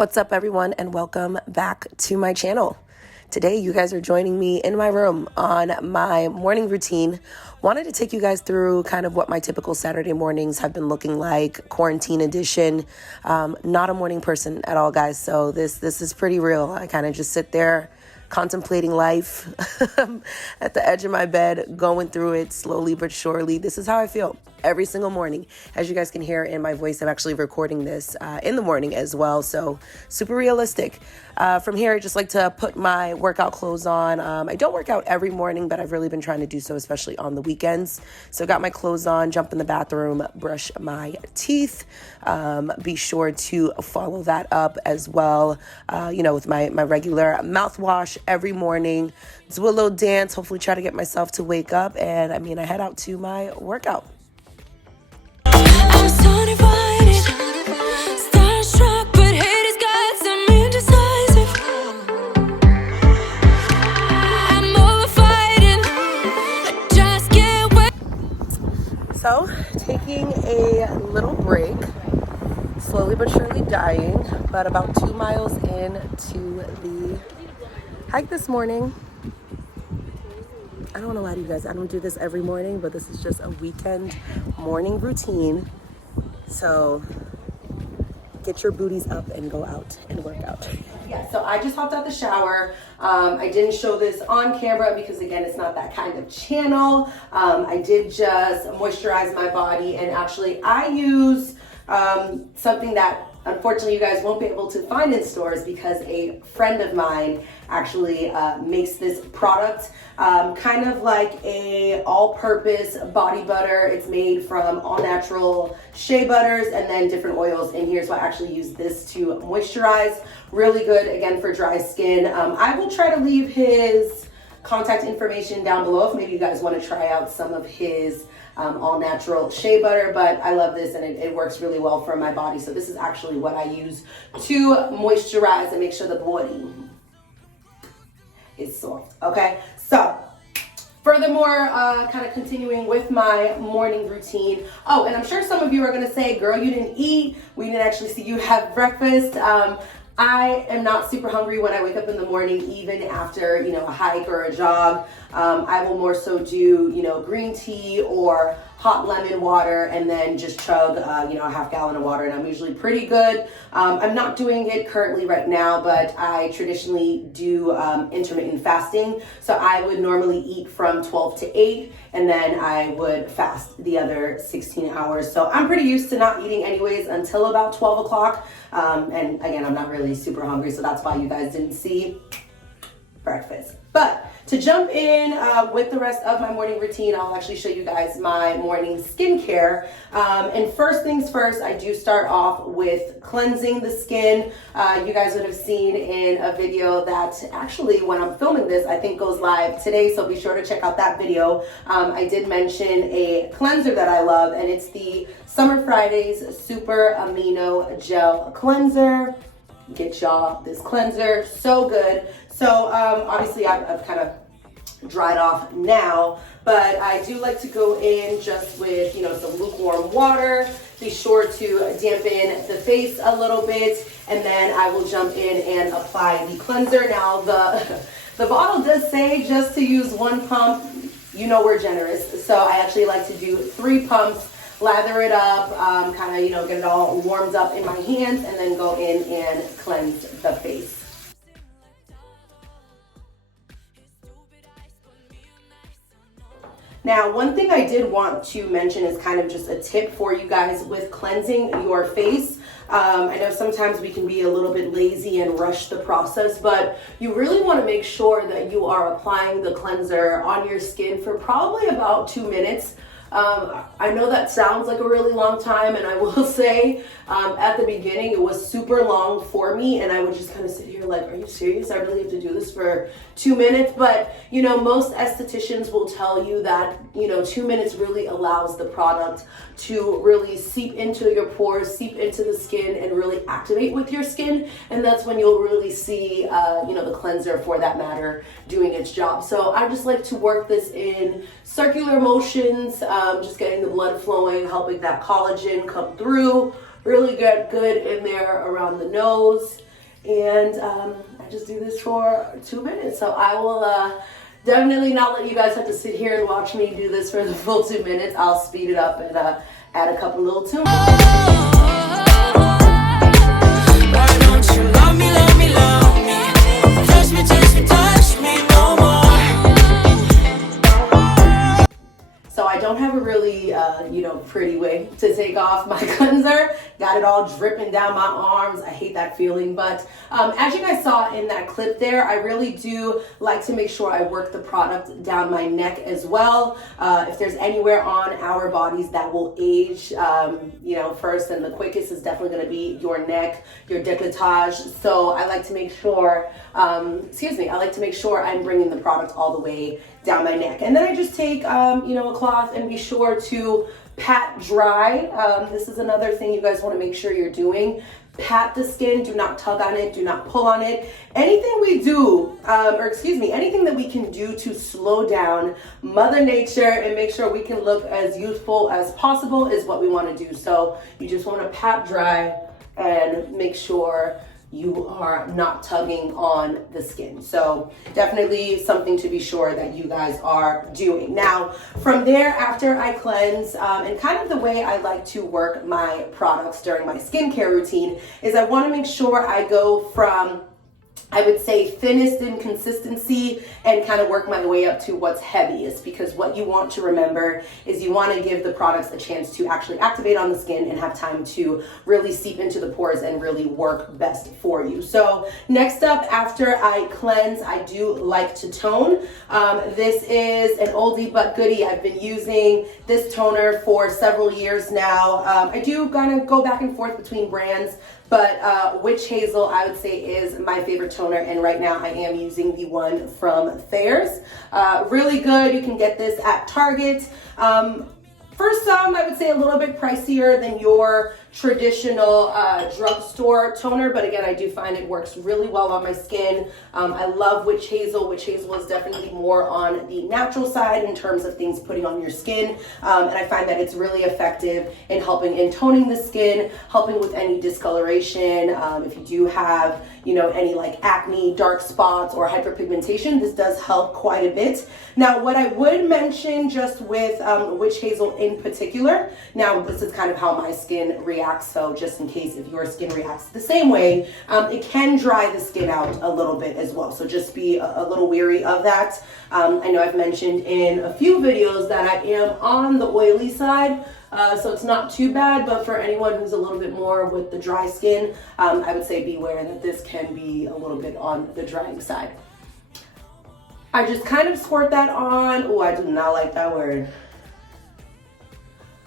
What's up, everyone, and welcome back to my channel. Today, you guys are joining me in my room on my morning routine. Wanted to take you guys through kind of what my typical Saturday mornings have been looking like, quarantine edition. Not a morning person at all, guys, so this is pretty real. I kind of just sit there contemplating life at the edge of my bed, going through it slowly but surely. This is how I feel every single morning. As you guys can hear in my voice, I'm actually recording this in the morning as well, so super realistic. From here, I just like to put my workout clothes on. I don't work out every morning, but I've really been trying to do so, especially on the weekends. So got my clothes on, jump in the bathroom, brush my teeth. Be sure to follow that up as well, with my regular mouthwash every morning. Do a little dance, hopefully try to get myself to wake up, and I head out to my workout. I'm so divided, starstruck, but haters got some indecisive. I'm over fighting, I just can't wait. So, taking a little break, slowly but surely dying, but about 2 miles into the hike this morning. I don't want to lie to you guys, I don't do this every morning, but this is just a weekend morning routine. So get your booties up and go out and work out. Yeah, so I just hopped out the shower. I didn't show this on camera because, again, it's not that kind of channel. I did just moisturize my body, and actually I use something that unfortunately you guys won't be able to find in stores because a friend of mine actually makes this product, kind of like a all-purpose body butter. It's made from all natural shea butters and then different oils in here. So I actually use this to moisturize. Really good, again, for dry skin. I will try to leave his contact information down below if maybe you guys want to try out some of his all natural shea butter, but I love this and it works really well for my body. So this is actually what I use to moisturize and make sure the body is soft. Okay, so furthermore, kind of continuing with my morning routine. Oh, and I'm sure some of you are gonna say, girl, you didn't eat. We didn't actually see you have breakfast. I am not super hungry when I wake up in the morning, even after, a hike or a jog. I will more so do, green tea or hot lemon water and then just chug, a half gallon of water, and I'm usually pretty good. I'm not doing it currently right now, but I traditionally do intermittent fasting. So I would normally eat from 12 to 8, and then I would fast the other 16 hours. So I'm pretty used to not eating anyways until about 12 o'clock. And again, I'm not really super hungry, so that's why you guys didn't see breakfast. But to jump in with the rest of my morning routine, I'll actually show you guys my morning skincare. And first things first, I do start off with cleansing the skin. You guys would have seen in a video that actually, when I'm filming this, I think goes live today, so be sure to check out that video. I did mention a cleanser that I love, and it's the Summer Fridays Super Amino Gel Cleanser. Get y'all this cleanser, so good. So obviously I've kind of dried off now, but I do like to go in just with some lukewarm water. Be sure to dampen the face a little bit, and then I will jump in and apply the cleanser. Now the bottle does say just to use 1 pump. We're generous, so I actually like to do 3 pumps. Lather it up, kind of, get it all warmed up in my hands, and then go in and cleanse the face. Now, one thing I did want to mention is kind of just a tip for you guys with cleansing your face. I know sometimes we can be a little bit lazy and rush the process, but you really want to make sure that you are applying the cleanser on your skin for probably about 2 minutes. I know that sounds like a really long time, and I will say at the beginning it was super long for me, and I would just kind of sit here like, are you serious? I really have to do this for 2 minutes? But most estheticians will tell you that 2 minutes really allows the product to really seep into your pores, seep into the skin, and really activate with your skin, and that's when you'll really see the cleanser, for that matter, doing its job. So I just like to work this in circular motions, just getting the blood flowing, helping that collagen come through. Really get good in there around the nose, And I just do this for 2 minutes. So I will definitely not let you guys have to sit here and watch me do this for the full 2 minutes. I'll speed it up and add a couple little tunes. Why don't you love me, love me, love me? Touch me, touch me, touch me no more. So I don't have a really, pretty way to take off my cleanser. Got it all dripping down my arms. I hate that feeling. But as you guys saw in that clip there, I really do like to make sure I work the product down my neck as well. If there's anywhere on our bodies that will age, first and the quickest is definitely going to be your neck, your décolletage. So I like to make sure, I'm bringing the product all the way down my neck. And then I just take, a cloth and be sure to pat dry. This is another thing you guys want to make sure you're doing. Pat the skin, do not tug on it, do not pull on it. Anything that we can do to slow down Mother Nature and make sure we can look as youthful as possible is what we want to do. So you just want to pat dry and make sure you are not tugging on the skin. So definitely something to be sure that you guys are doing. Now, from there, after I cleanse, and kind of the way I like to work my products during my skincare routine is I want to make sure I go from, I would say, thinnest in consistency and kind of work my way up to what's heaviest, because what you want to remember is you want to give the products a chance to actually activate on the skin and have time to really seep into the pores and really work best for you. So next up, after I cleanse, I do like to tone. This is an oldie but goodie. I've been using this toner for several years now. I do kind of go back and forth between brands, but Witch Hazel, I would say, is my favorite toner, and right now I am using the one from Thayer's. Really good. You can get this at Target. For some, I would say a little bit pricier than your traditional drugstore toner, but again, I do find it works really well on my skin. I love Witch Hazel. Witch Hazel is definitely more on the natural side in terms of things putting on your skin, and I find that it's really effective in helping in toning the skin, helping with any discoloration. If you do have, any like acne, dark spots, or hyperpigmentation, this does help quite a bit. Now, what I would mention just with Witch Hazel in particular, now this is kind of how my skin reacts, so just in case if your skin reacts the same way, it can dry the skin out a little bit as well, so just be a little wary of that. I know I've mentioned in a few videos that I am on the oily side, so it's not too bad, but for anyone who's a little bit more with the dry skin, I would say beware that this can be a little bit on the drying side. I just kind of squirt that on. Oh, I do not like that word.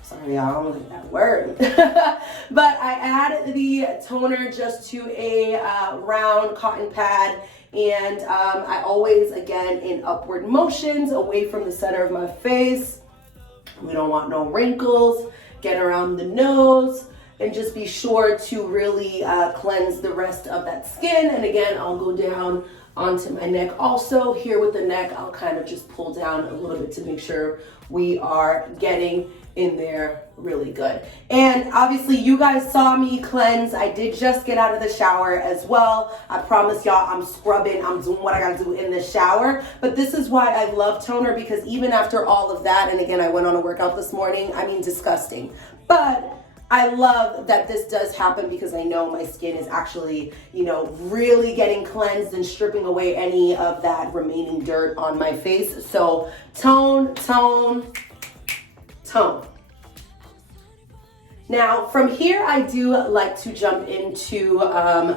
Sorry, y'all, I don't like that word. But I add the toner just to a round cotton pad, and I always, again, in upward motions away from the center of my face. We don't want no wrinkles. Get around the nose, and just be sure to really cleanse the rest of that skin. And again, I'll go down onto my neck also. Here with the neck, I'll kind of just pull down a little bit to make sure we are getting in there really good. And obviously you guys saw me cleanse. I did just get out of the shower as well. I promise y'all, I'm scrubbing, I'm doing what I gotta do in the shower. But this is why I love toner, because even after all of that, and again, I went on a workout this morning, I mean, disgusting. But I love that this does happen because I know my skin is actually, really getting cleansed and stripping away any of that remaining dirt on my face. So tone, tone, tone. Now, from here, I do like to jump into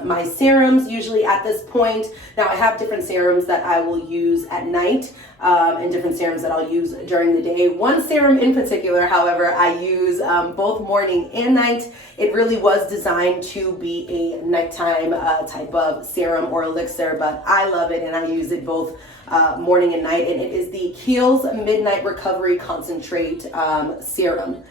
my serums, usually at this point. Now, I have different serums that I will use at night and different serums that I'll use during the day. One serum in particular, however, I use both morning and night. It really was designed to be a nighttime type of serum or elixir, but I love it and I use it both morning and night, and it is the Kiehl's Midnight Recovery Concentrate Serum.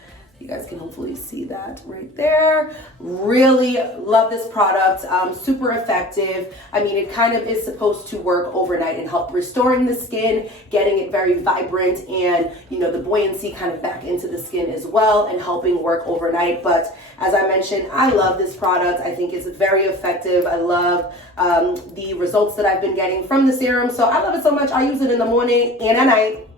You guys can hopefully see that right there. Really love this product. Super effective. I mean, it kind of is supposed to work overnight and help restoring the skin, getting it very vibrant, and you know, the buoyancy kind of back into the skin as well, and helping work overnight. But as I mentioned, I love this product. I think it's very effective. I love the results that I've been getting from the serum. So I love it so much. I use it in the morning and at night.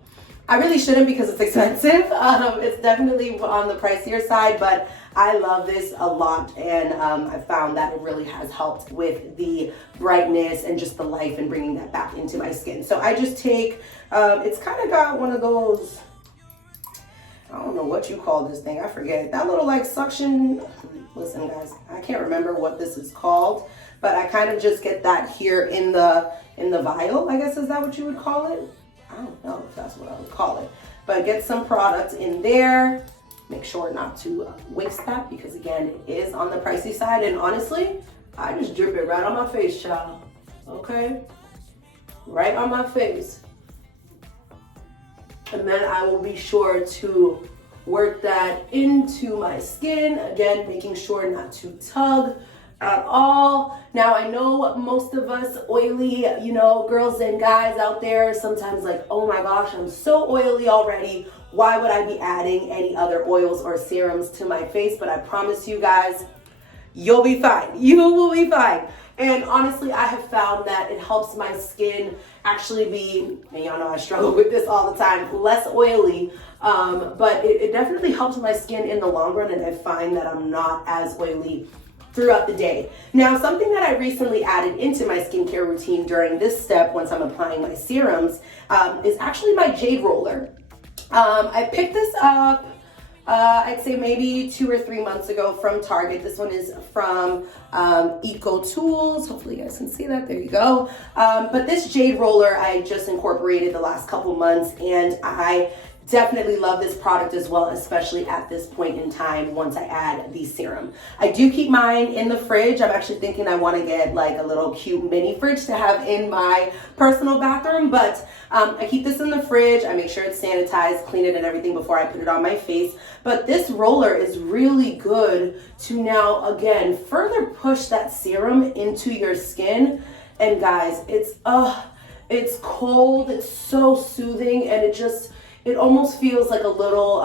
I really shouldn't because it's expensive. It's definitely on the pricier side, but I love this a lot, and I found that it really has helped with the brightness and just the life and bringing that back into my skin. So I just take, it's kind of got one of those, I don't know what you call this thing, I forget, that little like suction, listen guys, I can't remember what this is called, but I kind of just get that here in the vial, I guess, is that what you would call it? I don't know if that's what I would call it, but get some product in there. Make sure not to waste that, because again, it is on the pricey side, and honestly, I just drip it right on my face, child. Okay? Right on my face. And then I will be sure to work that into my skin, again, making sure not to tug at all. Now I know most of us oily, you know, girls and guys out there sometimes like, oh my gosh, I'm so oily already. Why would I be adding any other oils or serums to my face? But I promise you guys, you'll be fine. You will be fine. And honestly, I have found that it helps my skin actually be, and y'all know I struggle with this all the time, less oily. But it definitely helps my skin in the long run, and I find that I'm not as oily throughout the day. Now, something that I recently added into my skincare routine during this step, once I'm applying my serums, is actually my jade roller. I picked this up, I'd say maybe 2 or 3 months ago from Target. This one is from Eco Tools. Hopefully you guys can see that. There you go. But this jade roller I just incorporated the last couple months, and I definitely love this product as well, especially at this point in time once I add the serum. I do keep mine in the fridge. I'm actually thinking I want to get like a little cute mini fridge to have in my personal bathroom, but I keep this in the fridge. I make sure it's sanitized, clean it and everything before I put it on my face. But this roller is really good to now, again, further push that serum into your skin. And guys, it's cold, it's so soothing, and it almost feels like a little,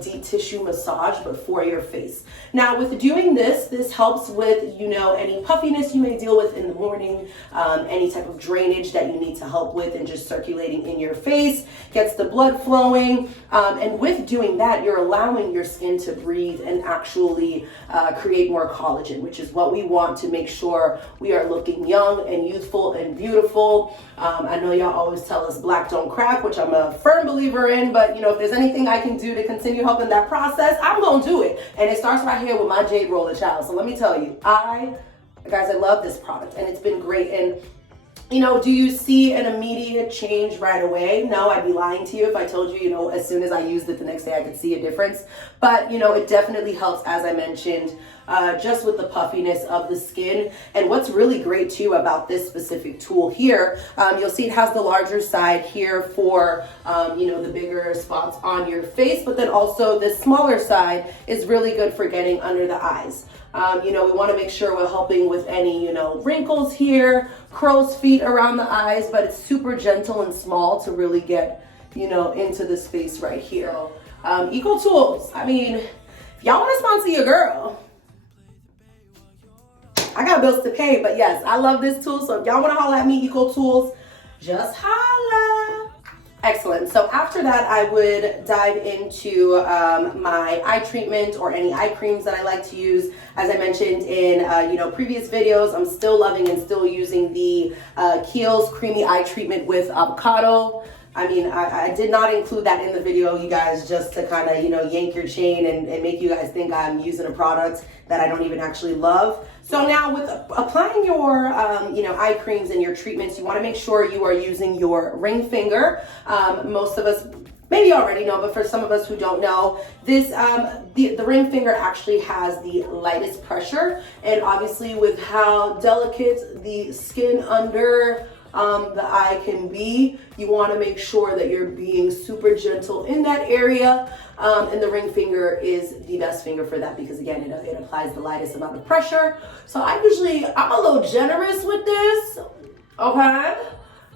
deep tissue massage, but for your face. Now, with doing this helps with, any puffiness you may deal with in the morning, any type of drainage that you need to help with, and just circulating in your face, gets the blood flowing. And with doing that, you're allowing your skin to breathe and actually create more collagen, which is what we want to make sure we are looking young and youthful and beautiful. I know y'all always tell us black don't crack, which I'm a firm believer in, but if there's anything I can do to continue helping that process, I'm gonna do it. And it starts right here with my jade roller, child. So let me tell you, I love this product, and it's been great. And do you see an immediate change right away? No, I'd be lying to you if I told you, as soon as I used it the next day, I could see a difference. But, it definitely helps, as I mentioned, just with the puffiness of the skin. And what's really great too about this specific tool here, you'll see it has the larger side here for, the bigger spots on your face, but then also this smaller side is really good for getting under the eyes. We want to make sure we're helping with any, wrinkles here, crow's feet around the eyes, but it's super gentle and small to really get, into this space right here. Eco Tools, I mean, if y'all want to sponsor your girl, I got bills to pay, but yes, I love this tool. So if y'all want to holla at me, Eco Tools, just holla. Excellent. So after that, I would dive into my eye treatment or any eye creams that I like to use. As I mentioned in previous videos, I'm still loving and still using the Kiehl's Creamy Eye Treatment with Avocado. I mean, I did not include that in the video, you guys, just to kind of, yank your chain and make you guys think I'm using a product that I don't even actually love. So now with applying your, eye creams and your treatments, you want to make sure you are using your ring finger. Most of us maybe already know, but for some of us who don't know, this the ring finger actually has the lightest pressure. And obviously with how delicate the skin under the eye can be. You want to make sure that you're being super gentle in that area. And the ring finger is the best finger for that because again, it applies the lightest amount of pressure. So I'm a little generous with this, okay?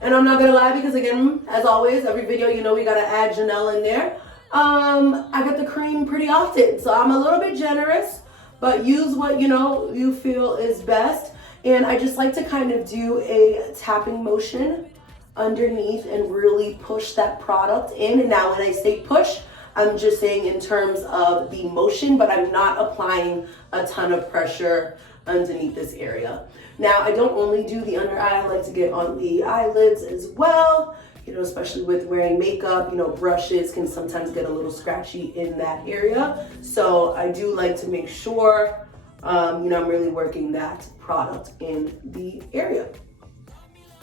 And I'm not gonna lie because again, as always, every video, you know, we gotta add Janelle in there. I get the cream pretty often, so I'm a little bit generous, but use what, you know, you feel is best. And I just like to kind of do a tapping motion underneath and really push that product in. And now when I say push, I'm just saying in terms of the motion, but I'm not applying a ton of pressure underneath this area. Now, I don't only do the under eye, I like to get on the eyelids as well, you know, especially with wearing makeup, you know, brushes can sometimes get a little scratchy in that area. So I do like to make sure, you know, I'm really working that product in the area.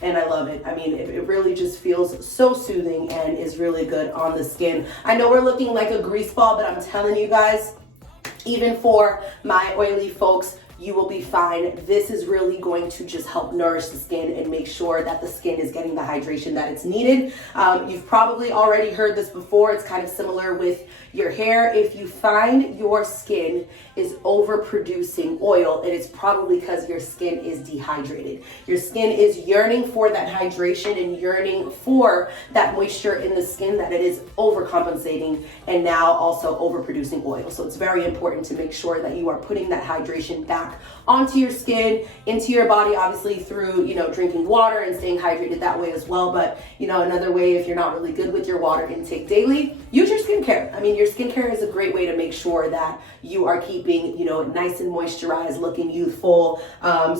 And I love it. I mean, it really just feels so soothing and is really good on the skin. I know we're looking like a grease ball, but I'm telling you guys, even for my oily folks, you will be fine. This is really going to just help nourish the skin and make sure that the skin is getting the hydration that it's needed. You've probably already heard this before. It's kind of similar with your hair. If you find your skin is overproducing oil, it is probably because your skin is dehydrated. Your skin is yearning for that hydration and yearning for that moisture in the skin that it is overcompensating and now also overproducing oil. So it's very important to make sure that you are putting that hydration back onto your skin, into your body, obviously through, you know, drinking water and staying hydrated that way as well. But, you know, another way, if you're not really good with your water intake daily, use your skincare. I mean, your skincare is a great way to make sure that you are keeping, you know, nice and moisturized, looking youthful.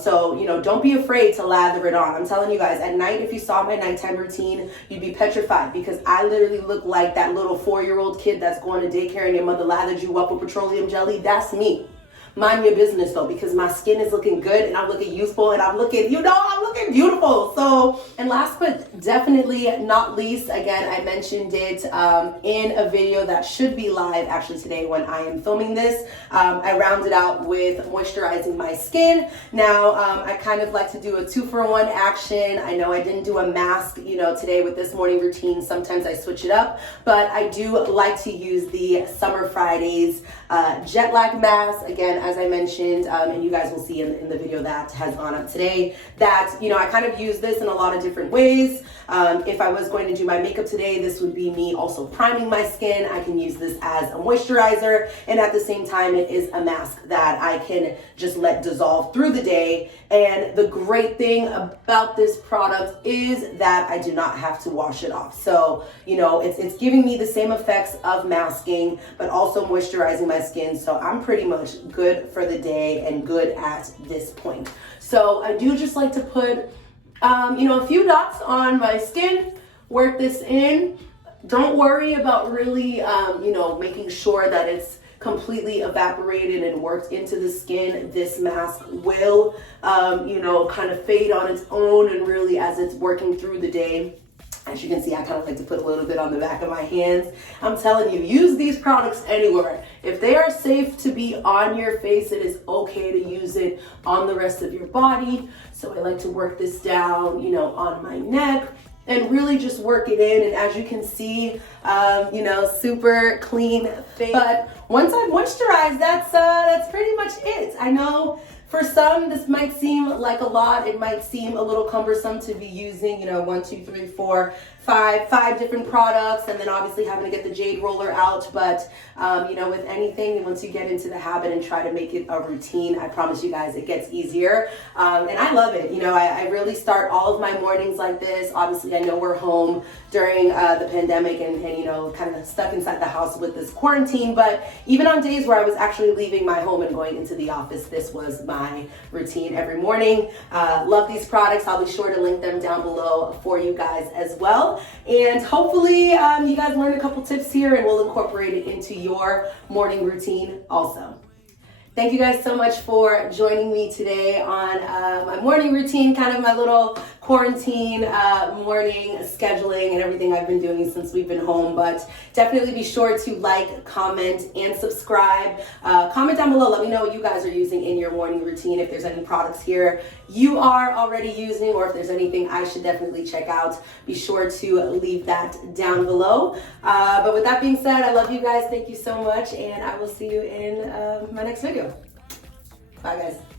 So, you know, don't be afraid to lather it on. I'm telling you guys, at night, if you saw my nighttime routine, you'd be petrified because I literally look like that little 4-year-old kid that's going to daycare and your mother lathered you up with petroleum jelly. That's me. Mind your business though, because my skin is looking good and I'm looking youthful and I'm looking, you know, I'm looking beautiful. So, and last but definitely not least, again, I mentioned it in a video that should be live actually today when I am filming this. I rounded out with moisturizing my skin. Now, I kind of like to do a 2-for-1 action. I know I didn't do a mask, you know, today with this morning routine. Sometimes I switch it up, but I do like to use the Summer Fridays jet lag mask. Again, as I mentioned, and you guys will see in the video that has gone up today, that, you know, I kind of use this in a lot of different ways. If I was going to do my makeup today, this would be me also priming my skin. I can use this as a moisturizer, and at the same time, it is a mask that I can just let dissolve through the day. And the great thing about this product is that I do not have to wash it off. So, you know, it's giving me the same effects of masking, but also moisturizing my skin. So I'm pretty much good for the day and good at this point. So I do just like to put, you know, a few dots on my skin, work this in. Don't worry about really, you know, making sure that it's completely evaporated and worked into the skin. This mask will, you know, kind of fade on its own, and really as it's working through the day. As you can see, I kind of like to put a little bit on the back of my hands. I'm telling you, use these products anywhere. If they are safe to be on your face, it is okay to use it on the rest of your body. So I like to work this down, you know, on my neck and really just work it in. And as you can see, you know, super clean face. But once I've moisturized, that's pretty much it. I know for some, this might seem like a lot. It might seem a little cumbersome to be using, you know, 1, 2, 3, 4, 5 different products, and then obviously having to get the jade roller out. But, you know, with anything, once you get into the habit and try to make it a routine, I promise you guys it gets easier. And I love it. You know, I really start all of my mornings like this. Obviously, I know we're home during the pandemic and, you know, kind of stuck inside the house with this quarantine. But even on days where I was actually leaving my home and going into the office, this was my routine every morning. Love these products. I'll be sure to link them down below for you guys as well. And hopefully you guys learned a couple tips here and we'll incorporate it into your morning routine also. Thank you guys so much for joining me today on my morning routine, kind of my little quarantine morning scheduling and everything I've been doing since we've been home. But definitely be sure to like, comment, and subscribe. Comment down below. Let me know what you guys are using in your morning routine. If there's any products here you are already using, or if there's anything I should definitely check out, be sure to leave that down below. But with that being said, I love you guys. Thank you so much, and I will see you in my next video. Bye, guys.